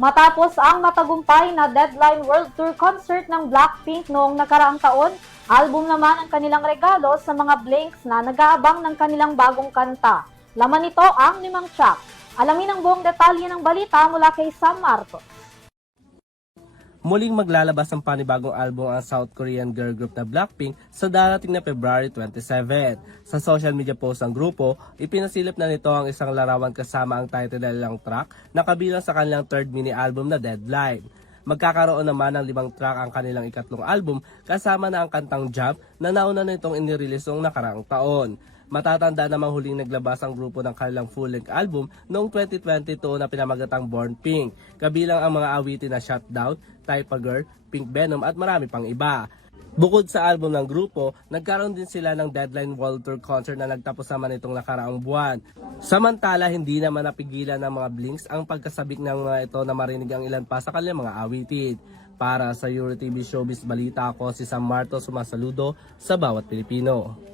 Matapos ang matagumpay na Deadline World Tour concert ng Blackpink noong nakaraang taon, album naman ang kanilang regalo sa mga Blinks na nag-aabang ng kanilang bagong kanta. Laman nito ang 5 track. Alamin ang buong detalye ng balita mula kay Sam Marcos. Muling maglalabas ng panibagong album ang South Korean girl group na Blackpink sa darating na February 27. Sa social media post ng grupo, ipinasilip na nito ang isang larawan kasama ang title nilang track na kabilang sa kanilang third mini album na Deadline. Magkakaroon naman ng 5 track ang kanilang ikatlong album kasama na ang kantang Jump na nauna na itong inirelease noong nakaraang taon. Matatanda namang huling naglabas ang grupo ng kanilang full-length album noong 2022 na pinamagatang Born Pink, kabilang ang mga awitin na Shutdown, Type a Girl, Pink Venom at marami pang iba. Bukod sa album ng grupo, nagkaroon din sila ng Deadline World Tour concert na nagtapos naman itong nakaraang buwan. Samantala, hindi naman napigilan ng mga Blinks ang pagkasabik ng mga ito na marinig ang ilan pa sa kanilang mga awitin. Para sa EuroTV Showbiz Balita, ako si Sam Marto, sumasaludo sa bawat Pilipino.